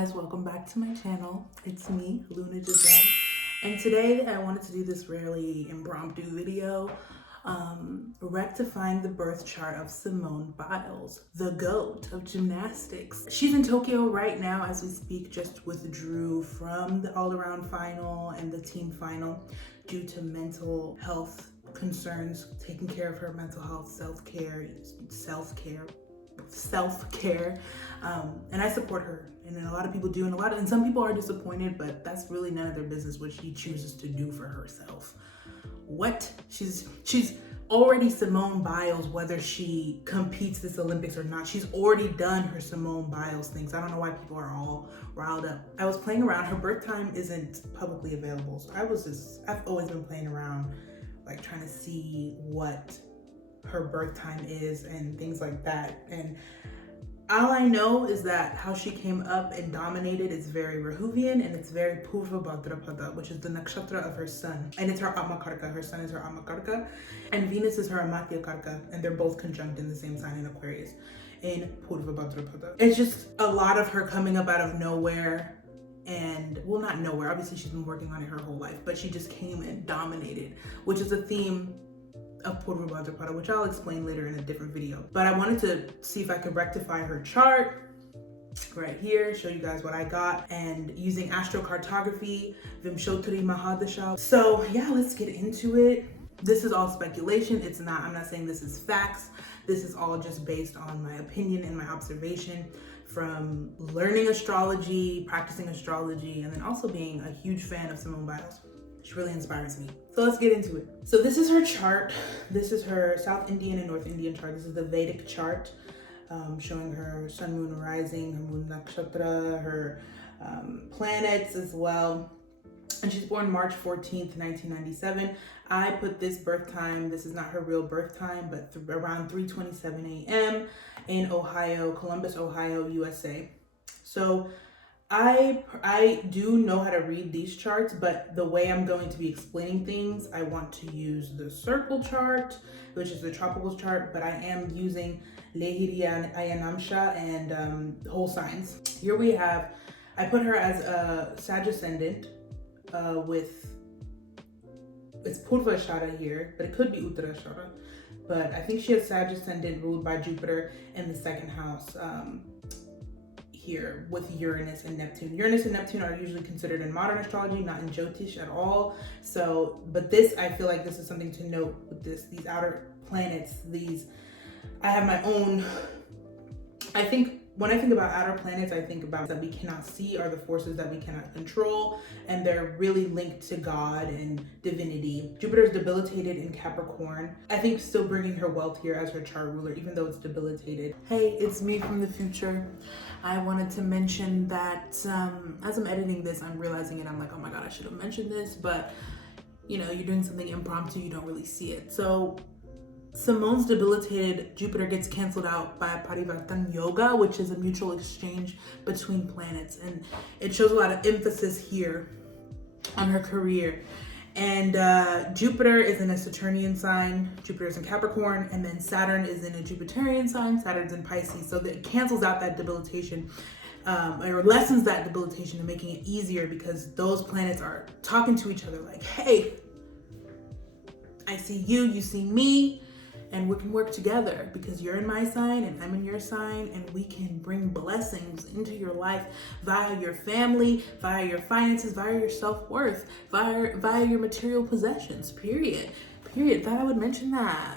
guys, welcome back to my channel. It's me, Luna Giselle, and today I wanted to do this really impromptu video, rectifying the birth chart of Simone Biles, the GOAT of gymnastics. She's in Tokyo right now as we speak, just withdrew from the all-around final and the team final due to mental health concerns, taking care of her mental health, self-care, and I support her, and a lot of people do, and some people are disappointed, but that's really none of their business what she chooses to do for herself. What? She's already Simone Biles, whether she competes this Olympics or not. She's already done her Simone Biles things. I don't know why people are all riled up. I was playing around. Her birth time isn't publicly available, so I've always been playing around, like trying to see what her birth time is and things like that. And all I know is that how she came up and dominated is very Rehuvian, and it's very Purva, which is the nakshatra of her son. And it's her Amakarka. Her son is her Amakarka. And Venus is her Amatya Karka. And they're both conjunct in the same sign in Aquarius in Purva. It's just a lot of her coming up out of nowhere. And, well, not nowhere. Obviously, she's been working on it her whole life. But she just came and dominated, which is a theme of Purva, which I'll explain later in a different video. But I wanted to see if I could rectify her chart right here, show you guys what I got, and using Astrocartography Vimshottari Mahadasha I. So yeah, let's get into it. This is all speculation. I'm not saying this is facts. This is all just based on my opinion and my observation from learning astrology, practicing astrology, and then also being a huge fan of Simone Biles. She really inspires me. So let's get into it. So this is her chart. This is her South Indian and North Indian chart. This is the Vedic chart, showing her sun, moon, rising, her moon nakshatra, her planets as well. And she's born March 14th, 1997. I put this birth time, this is not her real birth time, but around 3:27 a.m. in Ohio, Columbus, Ohio, USA. So I do know how to read these charts, but the way I'm going to be explaining things, I want to use the circle chart, which is the tropical chart, but I am using Lehiri Ayanamsha and whole signs. Here we have, I put her as a Sag ascendant with, it's Purvashara here, but it could be Uttarashara. But I think she has Sag ascendant ruled by Jupiter in the second house. Here with Uranus and Neptune. Uranus and Neptune are usually considered in modern astrology, not in Jyotish at all. So, but this, I feel like this is something to note with these outer planets. I have my own, when I think about outer planets, I think about that we cannot see are the forces that we cannot control, and they're really linked to God and divinity. Jupiter is debilitated in Capricorn. I think still bringing her wealth here as her chart ruler, even though it's debilitated. Hey, it's me from the future. I wanted to mention that as I'm editing this, I'm realizing it. I'm like, oh my God, I should have mentioned this, but you know, you're doing something impromptu, you don't really see it. So Simone's debilitated Jupiter gets canceled out by Parivartan Yoga, which is a mutual exchange between planets. And it shows a lot of emphasis here on her career. And Jupiter is in a Saturnian sign, Jupiter is in Capricorn, and then Saturn is in a Jupiterian sign, Saturn's in Pisces. So that it cancels out that debilitation, or lessens that debilitation and making it easier, because those planets are talking to each other like, hey, I see you, you see me, and we can work together because you're in my sign and I'm in your sign, and we can bring blessings into your life via your family, via your finances, via your self-worth, via your material possessions, period. Thought I would mention that.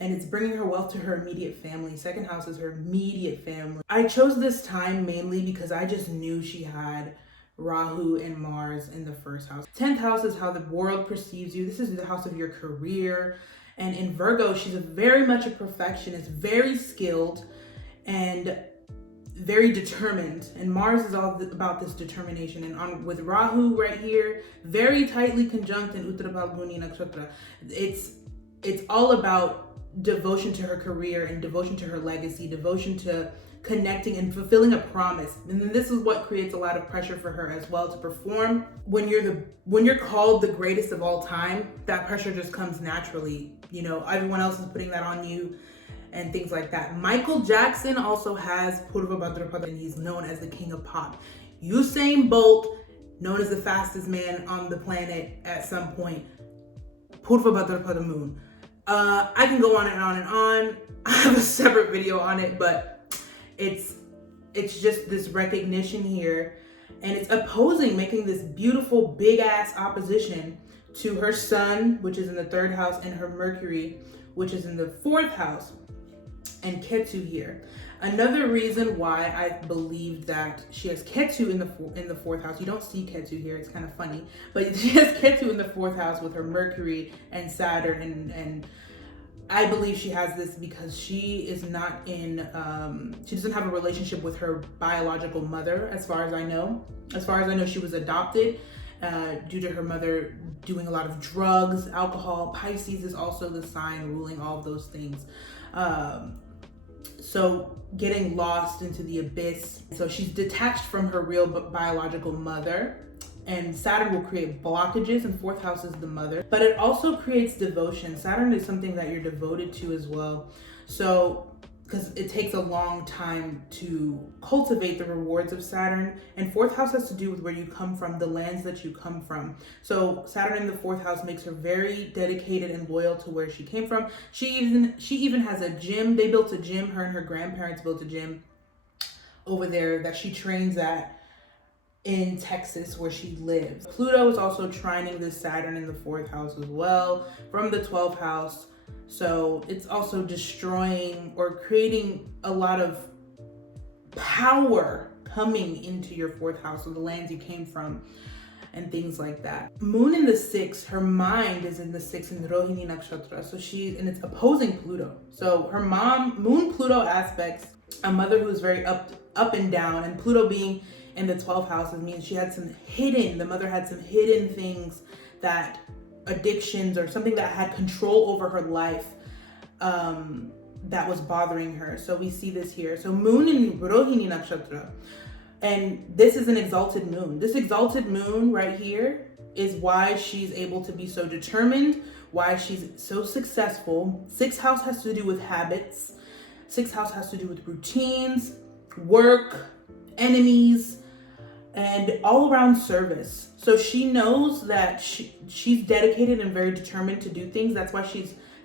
And it's bringing her wealth to her immediate family. Second house is her immediate family. I chose this time mainly because I just knew she had Rahu and Mars in the first house. 10th house is how the world perceives you. This is the house of your career. And in Virgo, she's very much a perfectionist, very skilled, and very determined. And Mars is all about this determination. And with Rahu right here, very tightly conjunct in Uttara Phalguni Nakshatra, it's all about devotion to her career and devotion to her legacy, devotion to connecting and fulfilling a promise. And then this is what creates a lot of pressure for her as well to perform. When you're called the greatest of all time, that pressure just comes naturally. You know, everyone else is putting that on you, and things like that. Michael Jackson also has Purva Bhadrapada, and he's known as the king of pop. Usain Bolt, known as the fastest man on the planet at some point, Purva Bhadrapada moon. I can go on and on and on. I have a separate video on it, but it's just this recognition here, and it's opposing, making this beautiful big ass opposition to her sun, which is in the 3rd house, and her Mercury, which is in the 4th house, and Ketu here. Another reason why I believe that she has Ketu in the 4th house, you don't see Ketu here, it's kind of funny, but she has Ketu in the 4th house with her Mercury and Saturn, and I believe she has this because she is not in, she doesn't have a relationship with her biological mother, as far as I know. As far as I know, she was adopted due to her mother doing a lot of drugs, alcohol. Pisces is also the sign ruling all of those things. So getting lost into the abyss. So she's detached from her real biological mother. And Saturn will create blockages, and 4th house is the mother. But it also creates devotion. Saturn is something that you're devoted to as well. So, because it takes a long time to cultivate the rewards of Saturn. And 4th house has to do with where you come from, the lands that you come from. So Saturn in the 4th house makes her very dedicated and loyal to where she came from. She even has a gym. They built a gym. Her and her grandparents built a gym over there that she trains at in Texas, where she lives. Pluto is also trining this Saturn in the 4th house as well from the 12th house. So it's also destroying or creating a lot of power coming into your 4th house, or the lands you came from and things like that. Moon in the 6th, her mind is in the 6th in Rohini Nakshatra. So and it's opposing Pluto. So her mom, Moon Pluto aspects, a mother who's very up and down, and Pluto being in the 12th house means she had the mother had some hidden things, that addictions or something that had control over her life that was bothering her. So we see this here. So Moon in Rohini Nakshatra, and this is an exalted moon. This exalted moon right here is why she's able to be so determined, why she's so successful. 6th house has to do with habits. 6th house has to do with routines, work, enemies, and all around service. So she knows that she's dedicated and very determined to do things. That's why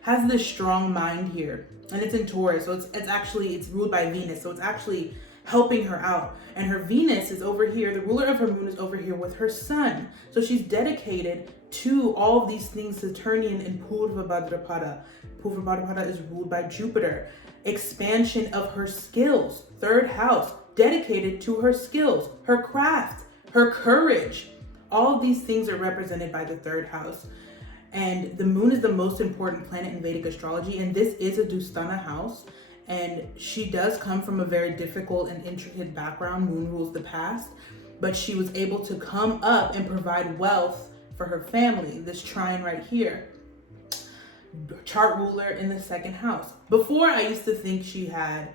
has this strong mind here. And it's in Taurus. So it's ruled by Venus. So it's actually helping her out. And her Venus is over here. The ruler of her moon is over here with her sun. So she's dedicated to all of these things, Saturnian and Purva Bhadrapada. Purva Bhadrapada is ruled by Jupiter. Expansion of her skills. 3rd house, dedicated to her skills, her craft, her courage. All of these things are represented by the 3rd house. And the moon is the most important planet in Vedic astrology, and this is a Dusthana house. And she does come from a very difficult and intricate background. Moon rules the past, but she was able to come up and provide wealth for her family. This trine right here. Chart ruler in the 2nd house. Before, I used to think she had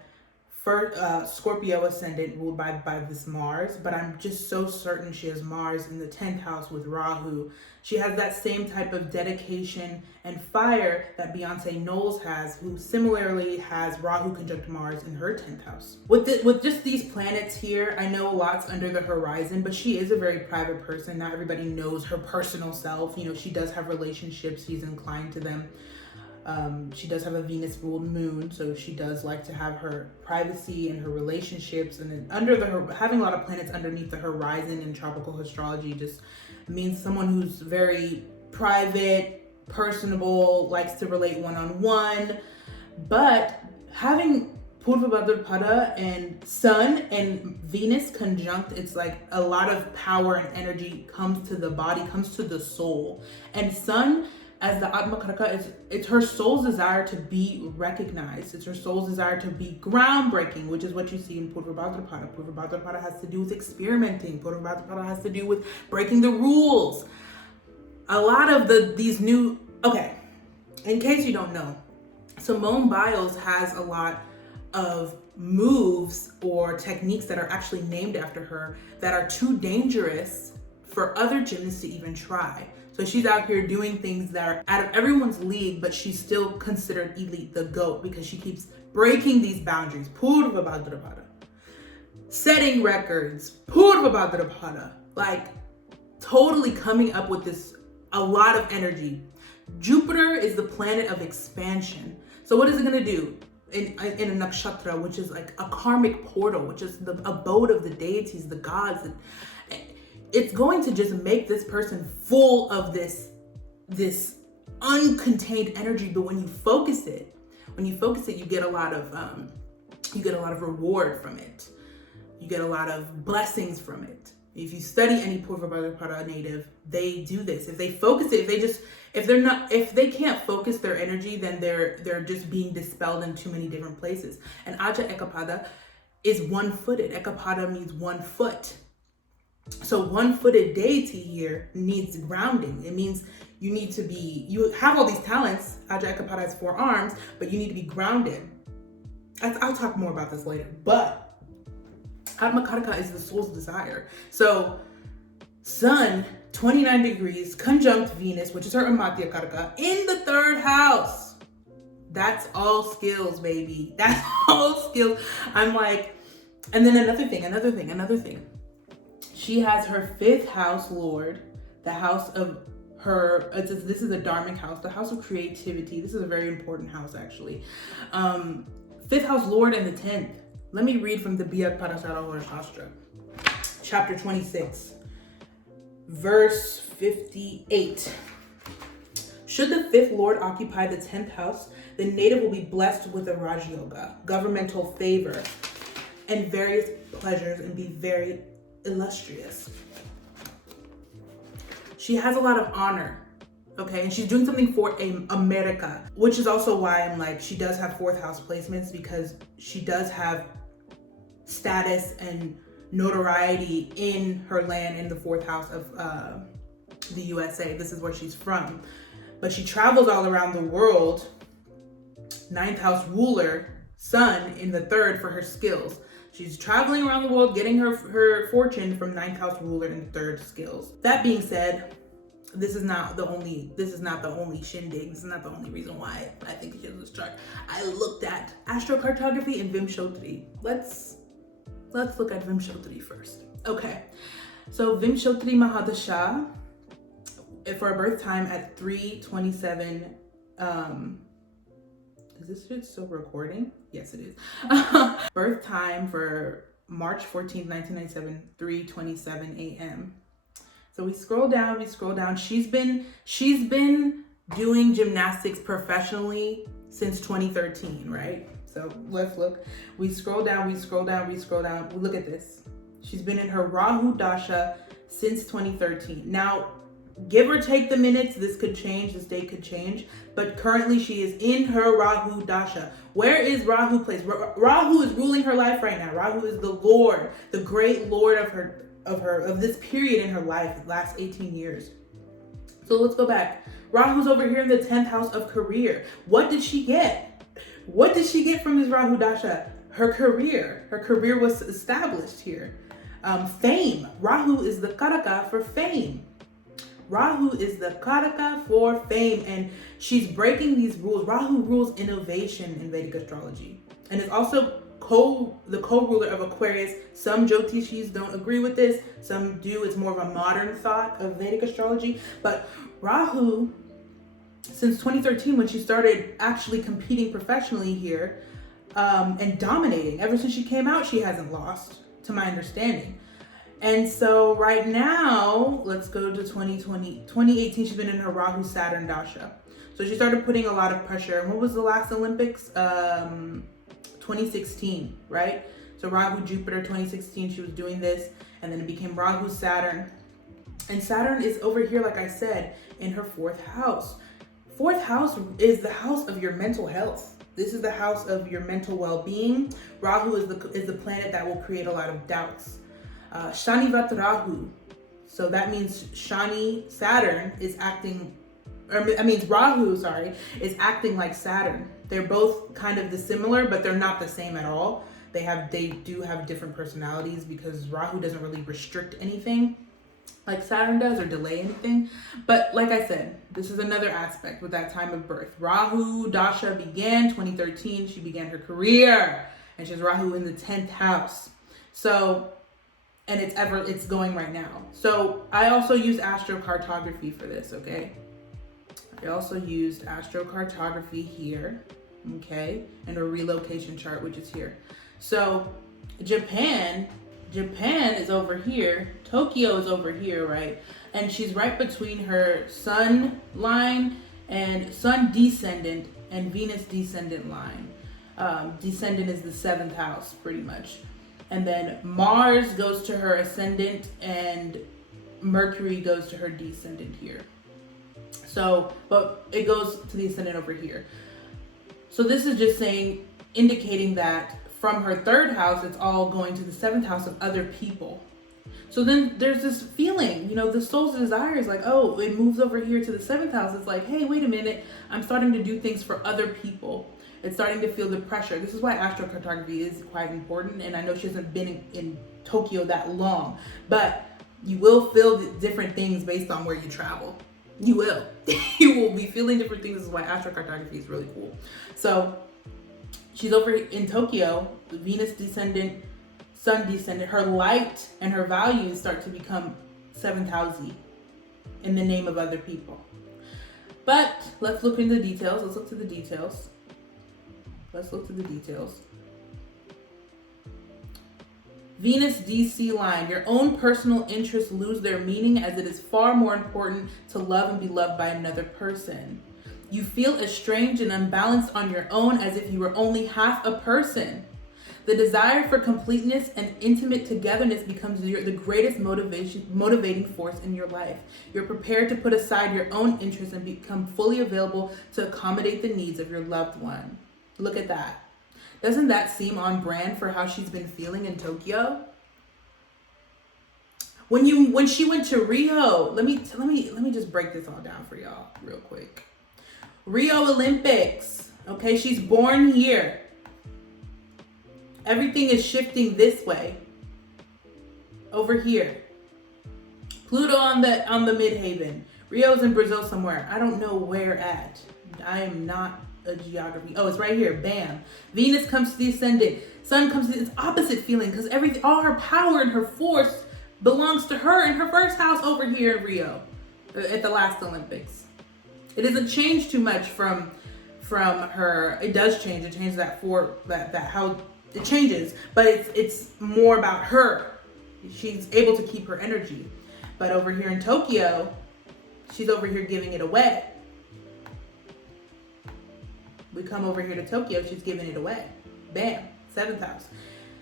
Scorpio ascendant ruled by this Mars, but I'm just so certain she has Mars in the 10th house with Rahu. She has that same type of dedication and fire that Beyonce Knowles has, who similarly has Rahu conjunct Mars in her 10th house. With just these planets here, I know lots under the horizon, but she is a very private person. Not everybody knows her personal self. You know, she does have relationships. She's inclined to them. She does have a Venus ruled moon, so she does like to have her privacy and her relationships. And then having a lot of planets underneath the horizon in tropical astrology just means someone who's very private, personable, likes to relate one-on-one. But having Purva Bhadrapada and Sun and Venus conjunct, it's like a lot of power and energy comes to the body, comes to the soul. And Sun, as the Atma Karaka, it's her soul's desire to be recognized. It's her soul's desire to be groundbreaking, which is what you see in Purva Bhadrapada. Purva Bhadrapada has to do with experimenting. Purva Bhadrapada has to do with breaking the rules. A lot of okay, in case you don't know, Simone Biles has a lot of moves or techniques that are actually named after her that are too dangerous for other gymnasts to even try. So she's out here doing things that are out of everyone's league, but she's still considered elite, the GOAT, because she keeps breaking these boundaries. Setting records. Like totally coming up with this, a lot of energy. Jupiter is the planet of expansion. So what is it gonna do? In a nakshatra, which is like a karmic portal, which is the abode of the deities, the gods, it's going to just make this person full of this uncontained energy. But when you focus it, you get a lot of reward from it. You get a lot of blessings from it. If you study any Purva Bhadrapada native, they do this. If they focus it, if they can't focus their energy, then they're just being dispelled in too many different places. And Aja Ekapada is one-footed. Ekapada means 1 foot. So one-footed deity here needs grounding. It means you have all these talents. Aja Ekapada has 4 arms, but you need to be grounded. I'll talk more about this later. But Atma Karaka is the soul's desire. So Sun, 29 degrees, conjunct Venus, which is her Amatya Karaka, in the 3rd house. That's all skills, baby. That's all skills. I'm like, and then another thing. She has her 5th house lord, the house of her, this is a dharmic house, the house of creativity. This is a very important house, actually. 5th house lord and the 10th. Let me read from the Biyat Parasara Shastra, chapter 26, verse 58. Should the 5th lord occupy the 10th house, the native will be blessed with a Raj Yoga, governmental favor, and various pleasures, and be very illustrious. She has a lot of honor, okay? And she's doing something for America, which is also why I'm like, she does have 4th house placements, because she does have status and notoriety in her land in the 4th house of the USA. This is where she's from. But she travels all around the world. 9th house ruler, Sun, in the 3rd for her skills. She's traveling around the world, getting her fortune from 9th house ruler and 3rd skills. That being said, this is not the only shindig. This is not the only reason why I think she has this chart. I looked at Astrocartography and Vimshottari. Let's look at Vimshottari first. Okay, so Vimshottari Mahadasha, for a birth time at 3:27. Is this shit still recording? Yes, it is. Birth time for March 14th, 1997, 3:27 a.m. So we scroll down. She's been doing gymnastics professionally since 2013, right? So let's look. We scroll down. Look at this. She's been in her Rahu Dasha since 2013. Now, give or take the minutes, this could change, this date could change, but currently she is in her Rahu Dasha. Where is Rahu placed? Rahu is ruling her life right now. Rahu is the Lord, the great Lord of this period in her life, the last 18 years. So let's go back. Rahu's over here in the 10th house of career. What did she get? What did she get from this Rahu Dasha? Her career. Her career was established here. Fame. Rahu is the Karaka for fame. Rahu is the Karaka for fame, and she's breaking these rules. Rahu rules innovation in Vedic astrology, and it's also the co-ruler of Aquarius. Some Jyotishis don't agree with this, some do. It's more of a modern thought of Vedic astrology. But Rahu, since 2013, when she started actually competing professionally here and dominating, ever since she came out, she hasn't lost, to my understanding. And so right now, let's go to 2018, she's been in her Rahu Saturn Dasha. So she started putting a lot of pressure. And what was the last Olympics? 2016, right? So Rahu Jupiter 2016, she was doing this, and then it became Rahu Saturn. And Saturn is over here, like I said, in her 4th house. 4th house is the house of your mental health. This is the house of your mental well-being. Rahu is the planet that will create a lot of doubts. Shanivat Rahu. So that means Shani, Saturn, is acting, Rahu, is acting like Saturn. They're both kind of dissimilar, but they're not the same at all. They do have different personalities, because Rahu doesn't really restrict anything. like Saturn does, or delay anything. But like I said, this is another aspect with that time of birth. Rahu Dasha began 2013. She began her career, and she has Rahu in the 10th house. So, and it's going right now. So I also use astrocartography for this, okay? I also used astrocartography here, okay? And a relocation chart, which is here. So Japan is over here. Tokyo is over here, right? And she's right between her sun line and sun descendant and Venus descendant line. Descendant is the 7th house, pretty much. And then Mars goes to her ascendant and Mercury goes to her descendant here. So, but it goes to the ascendant over here. So this is just indicating that from her 3rd house, it's all going to the 7th house of other people. So then there's this feeling, the soul's desire is like, oh, it moves over here to the 7th house. It's like, hey, wait a minute. I'm starting to do things for other people. It's starting to feel the pressure. This is why astrocartography is quite important. And I know she hasn't been in Tokyo that long, but you will feel different things based on where you travel. You will. You will be feeling different things. This is why astrocartography is really cool. So she's over in Tokyo, the Venus descendant, sun descendant. Her light and her values start to become 7th housey in the name of other people. But let's look into the details. Let's look to the details. Venus DC line. Your own personal interests lose their meaning as it is far more important to love and be loved by another person. You feel estranged and unbalanced on your own as if you were only half a person. The desire for completeness and intimate togetherness becomes the greatest motivating force in your life. You're prepared to put aside your own interests and become fully available to accommodate the needs of your loved one. Look at that. Doesn't that seem on brand for how she's been feeling in Tokyo? When she went to Rio, let me just break this all down for y'all real quick. Rio Olympics, okay, she's born here. Everything is shifting this way. Over here. Pluto on the midhaven. Rio's in Brazil somewhere. I don't know where at. I am not a geography. Oh, it's right here. Bam. Venus comes to the ascendant. Sun comes to it's opposite feeling because all her power and her force belongs to her in her 1st house over here in Rio at the last Olympics. It doesn't change too much from her. It does change. It changes that how it changes, but it's more about her. She's able to keep her energy. But over here in Tokyo, she's over here giving it away. We come over here to Tokyo, she's giving it away. Bam, 7th house.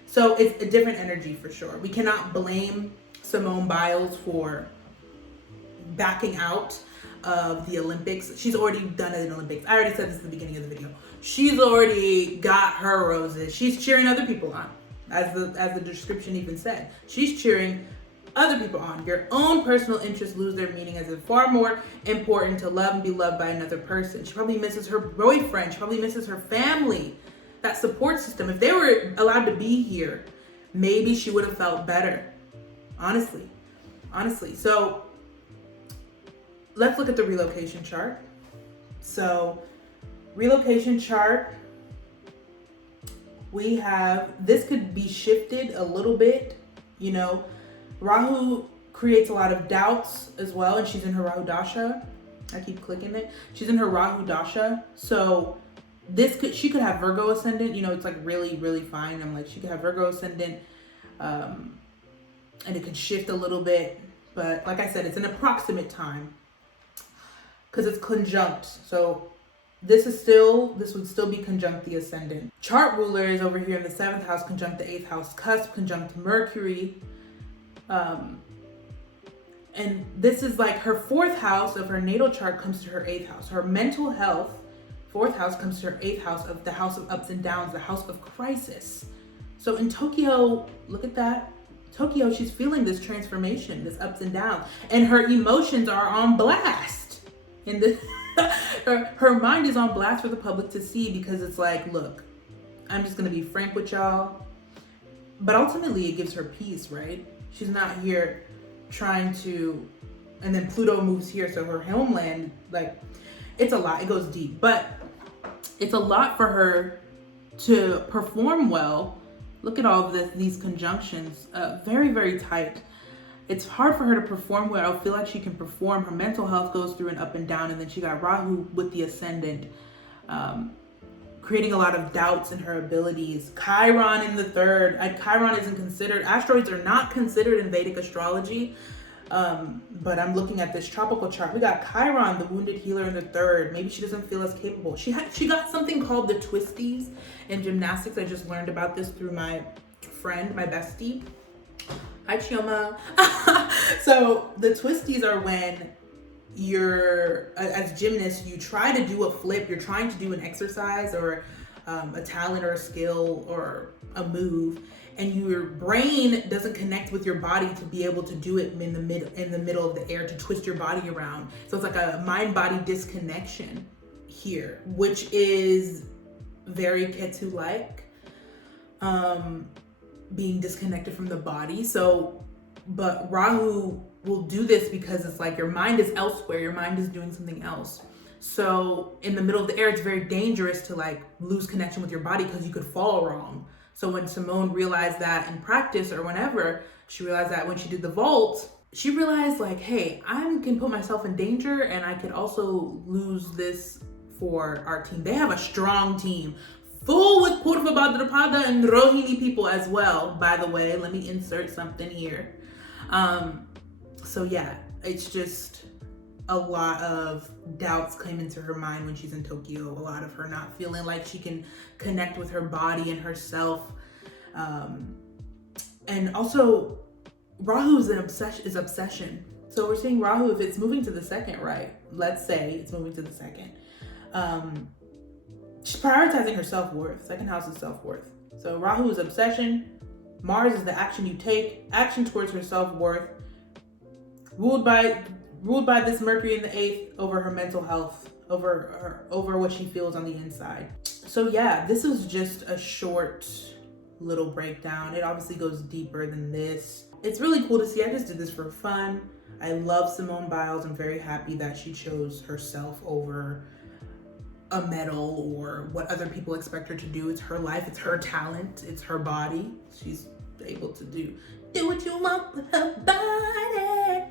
So it's a different energy for sure. We cannot blame Simone Biles for backing out of the Olympics. She's already done it in the Olympics. I already said this at the beginning of the video. She's already got her roses. She's cheering other people on, as the description even said. She's cheering other people on. Your own personal interests lose their meaning as it's far more important to love and be loved by another person. She probably misses her boyfriend. She probably misses her family. That support system. If they were allowed to be here, maybe she would have felt better. Honestly. So let's look at the relocation chart. So relocation chart, we have, this could be shifted a little bit, Rahu creates a lot of doubts as well, and she's in her Rahu Dasha. I keep clicking it. She's in her Rahu Dasha. So she could have Virgo ascendant, it's like really, really fine. I'm like, she could have Virgo ascendant, and it could shift a little bit. But like I said, it's an approximate time because it's conjunct. So this would still be conjunct the ascendant. Chart ruler is over here in the 7th house, conjunct the 8th house cusp, conjunct Mercury. And this is like her 4th house of her natal chart comes to her 8th house. Her mental health, 4th house comes to her 8th house of the house of ups and downs, the house of crisis. So in Tokyo, look at that. Tokyo, she's feeling this transformation, this ups and downs, and her emotions are on blast. And her mind is on blast for the public to see because it's like, look, I'm just going to be frank with y'all. But ultimately, it gives her peace, right? She's not here trying to, and then Pluto moves here, so her homeland, like, it's a lot. It goes deep, but it's a lot for her to perform well. Look at all of these conjunctions, very, very tight. It's hard for her to perform well. I feel like she can perform. Her mental health goes through an up and down, and then she got Rahu with the ascendant, creating a lot of doubts in her abilities. Chiron in the third. Chiron isn't considered, asteroids are not considered in Vedic astrology, but I'm looking at this tropical chart. We got Chiron, the wounded healer, in the third. Maybe she doesn't feel as capable. She got something called the twisties in gymnastics. I just learned about this through my friend, my bestie. Hi, Chioma. So the twisties are when you're, as gymnasts, you try to do a flip, you're trying to do an exercise or a talent or a skill or a move, and your brain doesn't connect with your body to be able to do it in the middle of the air, to twist your body around. So it's like a mind-body disconnection here, which is very Ketu-like. Being disconnected from the body. So, but Rahu will do this because it's like your mind is elsewhere, your mind is doing something else. So in the middle of the air, it's very dangerous to like lose connection with your body because you could fall wrong. So when Simone realized that in practice or whenever, she realized that when she did the vault, she realized like, hey, I can put myself in danger and I could also lose this for our team. They have a strong team. Full with Purva Bhadrapada and Rohini people as well, by the way. Let me insert something here. So yeah, it's just a lot of doubts came into her mind when she's in Tokyo. A lot of her not feeling like she can connect with her body and herself. And also, Rahu is obsession. So we're seeing Rahu, if it's moving to the second, right? Let's say it's moving to the second. She's prioritizing her self-worth. Second house is self-worth. So Rahu is obsession. Mars is the action you take. Action towards her self-worth. Ruled by this Mercury in the 8th over her mental health, over what she feels on the inside. So yeah, this is just a short little breakdown. It obviously goes deeper than this. It's really cool to see. I just did this for fun. I love Simone Biles. I'm very happy that she chose herself over a medal or what other people expect her to do. It's her life, it's her talent, it's her body. She's able to do what you want with her body.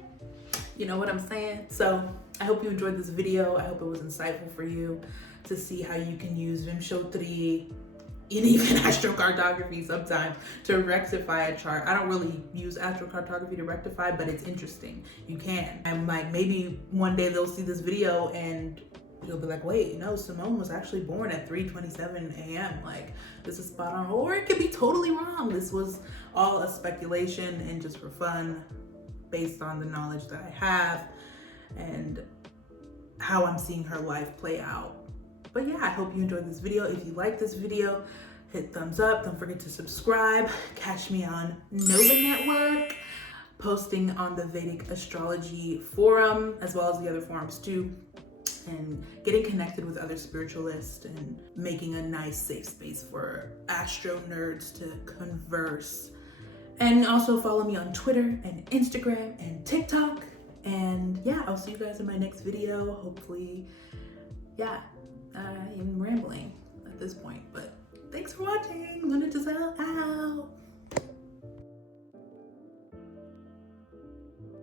You know what I'm saying? So I hope you enjoyed this video. I hope it was insightful for you to see how you can use Vimshottari and even astrocartography sometimes to rectify a chart. I don't really use astrocartography to rectify, but it's interesting. You can. I'm like, maybe one day they'll see this video and you'll be like, wait, no, Simone was actually born at 3:27 a.m. Like, this is spot on. Or it could be totally wrong. This was all a speculation and just for fun based on the knowledge that I have and how I'm seeing her life play out. But yeah, I hope you enjoyed this video. If you like this video, hit thumbs up. Don't forget to subscribe. Catch me on Nova Network, posting on the Vedic Astrology Forum, as well as the other forums too, and getting connected with other spiritualists and making a nice safe space for astro nerds to converse. And also follow me on Twitter and Instagram and TikTok. And yeah, I'll see you guys in my next video. Hopefully, yeah, I'm rambling at this point, but thanks for watching. Luna Giselle out.